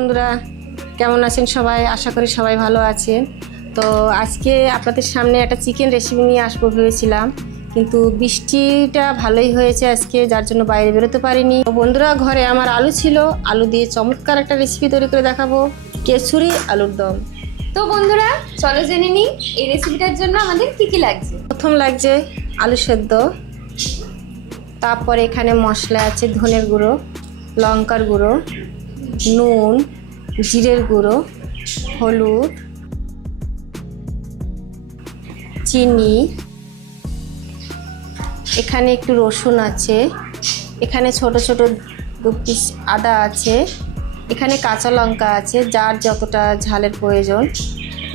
বন্ধুরা, কেমন আছেন সবাই? আশা করি সবাই ভালো আছেন। তো আজকে আপনাদের সামনে একটা চিকেন রেসিপি নিয়ে আসবো ভেবেছিলাম, কিন্তু বৃষ্টিটা ভালোই হয়েছে আজকে, যার জন্য বাইরে বেরোতে পারিনি। তো বন্ধুরা, ঘরে আমার আলু ছিল, আলু দিয়ে চমৎকার একটা রেসিপি তৈরি করে দেখাবো, কেচুরি আলুর দম। তো বন্ধুরা, চলো জেনে নিই এই রেসিপিটার জন্য আমাদের কি কি লাগছে। প্রথম লাগছে আলু সেদ্ধ, তারপরে এখানে মশলা আছে ধনের গুঁড়ো, লঙ্কার গুঁড়ো, নুন, জিরের গুঁড়ো, হলুদ, চিনি, এখানে একটু রসুন আছে, এখানে ছোট ছোট 2 পিস আদা আছে, এখানে কাঁচা লঙ্কা আছে যার যতটা ঝালের প্রয়োজন,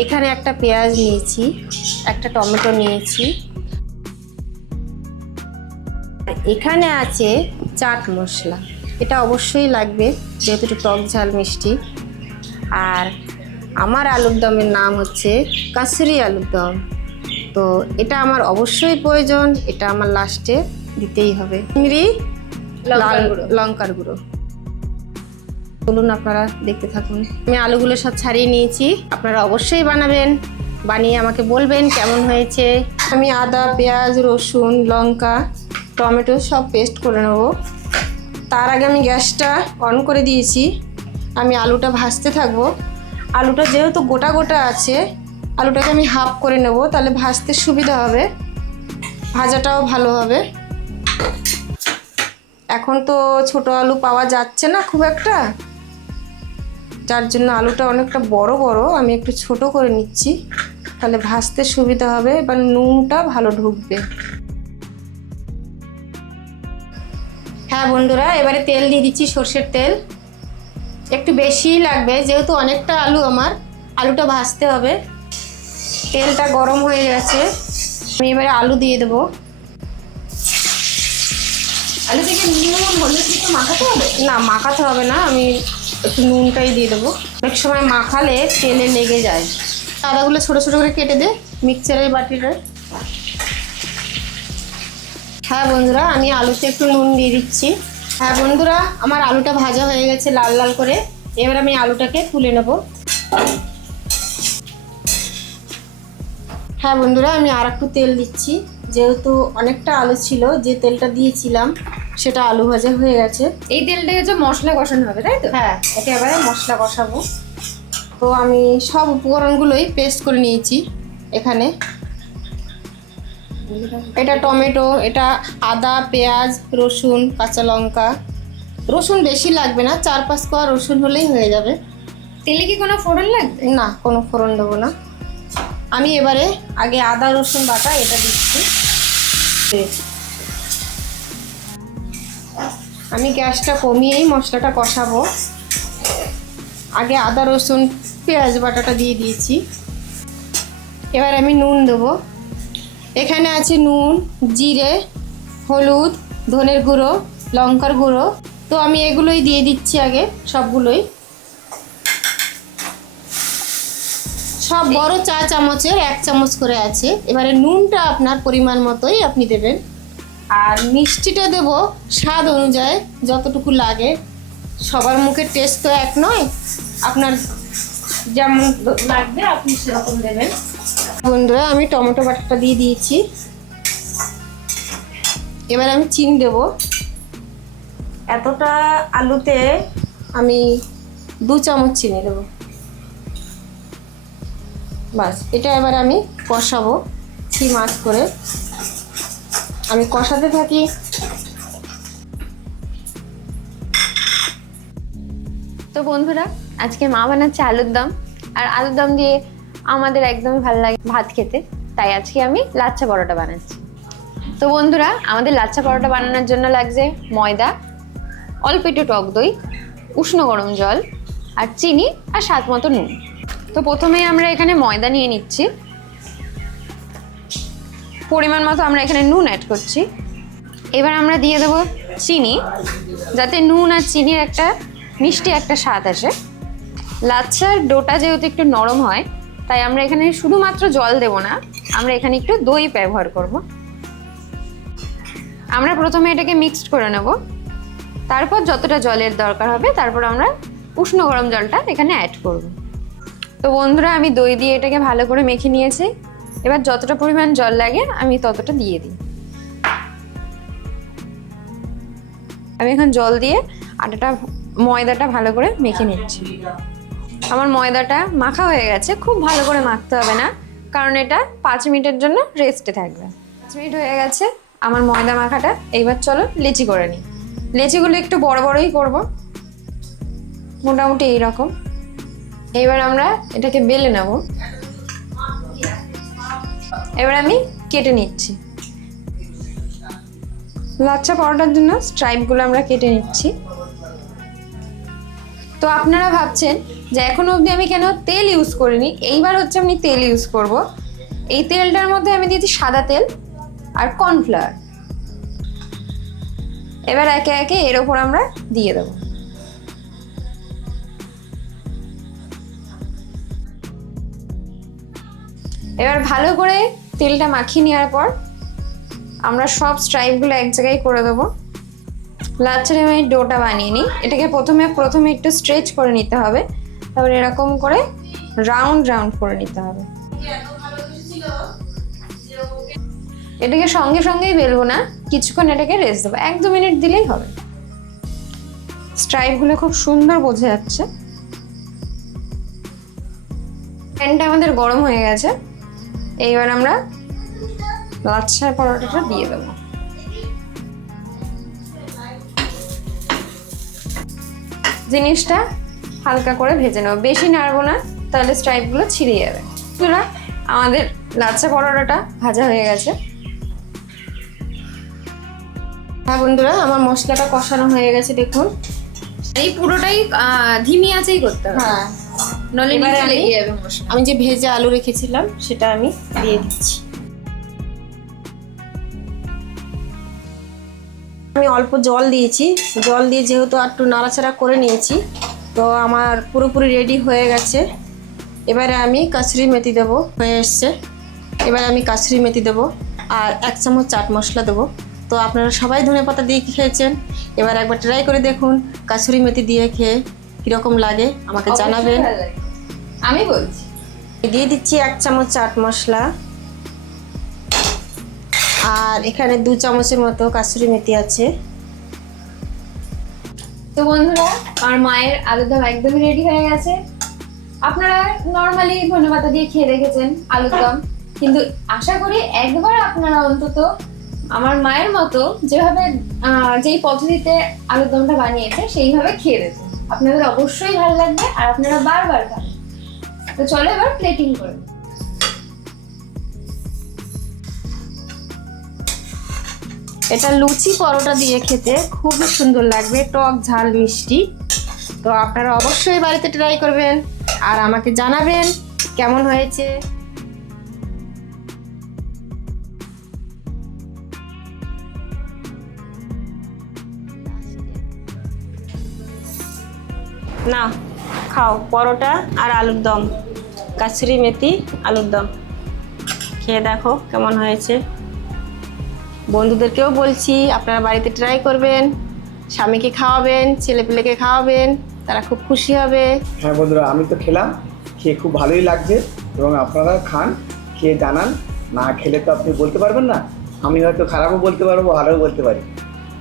এখানে একটা পেঁয়াজ নিয়েছি, একটা টমেটো নিয়েছি, এখানে আছে চাট মশলা, এটা অবশ্যই লাগবে যেহেতু একটু টক ঝাল মিষ্টি। আর আমার আলুর দমের নাম হচ্ছে কাসুরি আলুর দম, তো এটা আমার অবশ্যই প্রয়োজন, এটা আমার লাস্টে দিতেই হবে। লঙ্কার গুঁড়ো। বলুন, আপনারা দেখতে থাকুন। আমি আলুগুলো সব ছাড়িয়ে নিয়েছি, আপনারা অবশ্যই বানাবেন, বানিয়ে আমাকে বলবেন কেমন হয়েছে। আমি আদা, পেঁয়াজ, রসুন, লঙ্কা, টমেটো সব পেস্ট করে নেব। তার আগে আমি গ্যাসটা অন করে দিয়েছি, আমি আলুটা ভাজতে থাকবো। আলুটা যেহেতু গোটা গোটা আছে, আলুটাকে আমি হাফ করে নেব, তাহলে ভাজতে সুবিধা হবে, ভাজাটাও ভালো হবে। এখন তো ছোট আলু পাওয়া যাচ্ছে না খুব একটা, যার জন্য আলুটা অনেকটা বড় বড় আমি একটু ছোট করে নিচ্ছি, তাহলে ভাজতে সুবিধা হবে, এবার নুনটা ভালো ঢুকবে। হ্যাঁ বন্ধুরা, এবারে তেল দিয়ে দিচ্ছি, সর্ষের তেল একটু বেশিই লাগবে, যেহেতু অনেকটা আলু আমার, আলুটা ভাজতে হবে। তেলটা গরম হয়ে গেছে, আমি এবারে আলু দিয়ে দেবো। আলু থেকে নুন হলুদ দিয়ে মাখাতে হবে? না, মাখাতে হবে না, আমি একটু নুনটাই দিয়ে দেবো, অনেক সময় মাখালে তেলে লেগে যায়। আদাগুলো ছোটো ছোটো করে কেটে দে মিক্সচারের বাটিতে। হ্যাঁ বন্ধুরা, আমি আলুতে একটু নুন দিয়ে দিচ্ছি। হ্যাঁ বন্ধুরা, আমার আলুটা ভাজা হয়ে গেছে লাল লাল করে, এবার আমি আলুটাকে তুলে নেব। হ্যাঁ বন্ধুরা, আমি আর একটু তেল দিচ্ছি, যেহেতু অনেকটা আলু ছিল, যে তেলটা দিয়েছিলাম সেটা আলু ভাজা হয়ে গেছে। এই তেলটাই হচ্ছে মশলা কষানো হবে, তাই তো? হ্যাঁ, একে এবারে মশলা কষাবো। তো আমি সব উপকরণগুলোই পেস্ট করে নিয়েছি এখানে। এটা টমেটো, এটা আদা, পেঁয়াজ, রসুন, কাঁচা লঙ্কা। রসুন বেশি লাগবে না, 4-5 কোয়া রসুন হলেই হয়ে যাবে। তেলে কি কোনো ফোড়ন লাগবে? না, কোনো ফোড়ন দেবো না। আমি এবারে আগে আদা রসুন বাটা এটা দিচ্ছি। আমি গ্যাসটা কমিয়েই মশলাটা কষাবো। আগে আদা রসুন পেঁয়াজ বাটাটা দিয়ে দিয়েছি, এবার আমি নুন দেবো। এখানে আছে নুন, জিরে, হলুদ, ধনের গুঁড়ো, লঙ্কার গুঁড়ো, তো আমি এগুলোই দিয়ে দিচ্ছি আগে সবগুলোই। সব বড় চা চামচের 1 চামচ করে আছে। এবারে নুনটা আপনার পরিমাণ মতোই আপনি দেবেন, আর মিষ্টিটা দেব স্বাদ অনুযায়ী যতটুকু লাগে। সবার মুখের টেস্ট তো এক নয়, আপনার যেমন লাগবে আপনি সেরকম দেবেন। বন্ধুরা, আমি টমেটো বাটাটা দিয়ে দিয়েছি, এবার আমি চিনি দেব। এতটা আলুতে আমি 2 চামচ চিনি দেবো, বাস। এটা এবার আমি কষাবো 3 মাছ করে, আমি কষাতে থাকি। তো বন্ধুরা, আজকে মা বানাচ্ছে আলুর দম, আর আলুর দম দিয়ে আমাদের একদমই ভালো লাগে ভাত খেতে, তাই আজকে আমি লাচ্ছা পরোটা বানাচ্ছি। তো বন্ধুরা, আমাদের লাচ্ছা পরোটা বানানোর জন্য লাগছে ময়দা, অল্প একটু টক দই, উষ্ণ গরম জল, আর চিনি, আর স্বাদ মতো নুন। তো প্রথমেই আমরা এখানে ময়দা নিয়ে নিচ্ছি, পরিমাণ মতো আমরা এখানে নুন অ্যাড করছি। এবার আমরা দিয়ে দেবো চিনি, যাতে নুন আর চিনির একটা মিষ্টি একটা স্বাদ আসে। লাচ্ছার ডোটা যেহেতু একটু নরম হয়, তাই আমরা এখানে শুধুমাত্র জল দেব না, আমরা এখানে একটু দই ব্যবহার করব। আমরা প্রথমে এটাকে মিক্সড করে নেব, তারপর যতটা জলের দরকার হবে তারপর আমরা উষ্ণ গরম জলটা এখানে অ্যাড করব। তো বন্ধুরা আমি দই দিয়ে এটাকে ভালো করে মেখে নিয়েছি। এবার যতটা পরিমাণ জল লাগে আমি ততটা দিয়ে দিই। আমি এখন জল দিয়ে ময়দাটা ভালো করে মেখে নিচ্ছি। আমার ময়দাটা মাখা হয়ে গেছে, খুব ভালো করে মাখতে হবে না, কারণ এটা 5 মিনিটের জন্য রেস্টে থাকবে। 5 মিনিট হয়ে গেছে আমার ময়দা মাখাটা। এইবার চলো লেচি করে নিই। লেচিগুলো একটু বড় বড়ই করব, মোটামুটি এইরকম। এবার আমরা এটাকে বেলে নেব। এবার আমি কেটে নিচ্ছি। লাচ্ছা পরোটার জন্য স্ট্রাইপগুলো আমরা কেটে নিচ্ছি। তো আপনারা ভাবছেন যে এখনো অবধি আমি কেন তেল ইউজ করিনি, এইবার হচ্ছে আমি তেল ইউজ করব। এই তেলটার মধ্যে আমি দিয়েছি সাদা তেল আর কর্নফ্লাওয়ার। এবার একে একে এর ওপর আমরা দিয়ে দেবো। এবার ভালো করে তেলটা মাখিয়ে নেওয়ার পর আমরা সব স্ট্রাইপগুলো এক জায়গায় করে দেবো। লাচ্ছার আমি ডোটা বানিয়ে নিই। এটাকে প্রথমে একটু স্ট্রেচ করে নিতে হবে, তারপর এরকম করে রাউন্ড করে নিতে হবে। এটাকে সঙ্গে সঙ্গেই বেলবো না, কিছুক্ষণ এটাকে রেস্ট দেবো, 1-2 মিনিট দিলেই হবে। স্ট্রাইপগুলো খুব সুন্দর বোঝা যাচ্ছে। প্যানটা আমাদের গরম হয়ে গেছে। এইবার আমরা লাচ্ছার পরোটাটা দিয়ে দেবো। জিনিসটা হালকা করে ভেজে নেবো, বেশি নাড়বো না, তাহলে স্ট্রাইপগুলো ছিঁড়ে যাবে। আমাদের লাচ্ছা পরোটাটা ভাজা হয়ে গেছে। হ্যাঁ বন্ধুরা, আমার মশলাটা কষানো হয়ে গেছে, দেখুন। এই পুরোটাই ধিমি আঁচেই করতে হবে, হ্যাঁ, নলে এবারে নিচে আমি- লেগে যাবে মশলা। আমি যে ভেজে আলু রেখেছিলাম সেটা আমি দিয়ে দিচ্ছি। আমি অল্প জল দিয়েছি, জল দিয়ে যেহেতু একটু নাড়াচাড়া করে নিয়েছি, তো আমার পুরোপুরি রেডি হয়ে গেছে। এবারে আমি কাসুরি মেথি দেবো, হয়ে এসছে। এবারে আমি কাসুরি মেথি দেবো আর 1 চামচ চাট মশলা দেবো। তো আপনারা সবাই ধনেপাতা দিয়ে খেয়েছেন, এবার একবার ট্রাই করে দেখুন কাসুরি মেথি দিয়ে খেয়ে কীরকম লাগে আমাকে জানাবেন। অবশ্যই ভালো লাগে। আমি বলছি দিয়ে দিচ্ছি 1 চামচ চাট মশলা, আর এখানে 2 চামচের মতো কাসুরি মেথি আছে। তো বন্ধুরা, আমার মায়ের আলুর দম একদমই রেডি হয়ে গেছে। আপনারা নর্মালি ধনেপাতা দিয়ে খেয়ে দেখেছেন আলুর দম, কিন্তু আশা করি একবার আপনারা অন্তত আমার মায়ের মতো যেভাবে যেই পদ্ধতিতে আলুর দমটা বানিয়েছে সেইভাবে খেয়ে দেখুন। আপনাদের অবশ্যই ভালো লাগবে আর আপনারা বারবার খাবেন। তো চলো এবার প্লেটিং করে নিই। এটা লুচি পরোটা দিয়ে খেতে খুবই সুন্দর লাগবে, টক ঝাল মিষ্টি। তো আপনারা অবশ্যই বাড়িতে ট্রাই করবেন আর আমাকে জানাবেন কেমন হয়েছে। না, খাও পরোটা আর আলুর দম, কাসুরি মেথি আলুর দম খেয়ে দেখো কেমন হয়েছে। বন্ধুদেরকেও বলছি আপনারা বাড়িতে ট্রাই করবেন, স্বামীকে খাওয়াবেন, ছেলেপিলেকে খাওয়াবেন, তারা খুব খুশি হবে। হ্যাঁ বন্ধুরা, আমি তো খেলাম, খেয়ে খুব ভালোই লাগছে, এবং আপনারা খান, খেয়ে জানান। না খেলে তো আপনি বলতে পারবেন না, আমি হয়তো খারাপও বলতে পারবো, ভালোও বলতে পারি,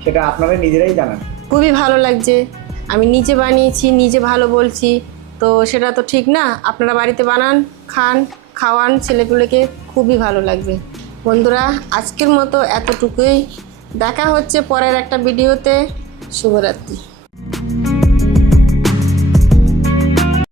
সেটা আপনারা নিজেরাই জানান। খুবই ভালো লাগছে, আমি নিজে বানিয়েছি, নিজে ভালো বলছি, তো সেটা তো ঠিক না। আপনারা বাড়িতে বানান, খান, খাওয়ান ছেলেপুলেকে, খুবই ভালো লাগবে। বন্ধুরা, আজকের মতো এতটুকুই, দেখা হচ্ছে পরের একটা ভিডিওতে। শুভরাত্রি।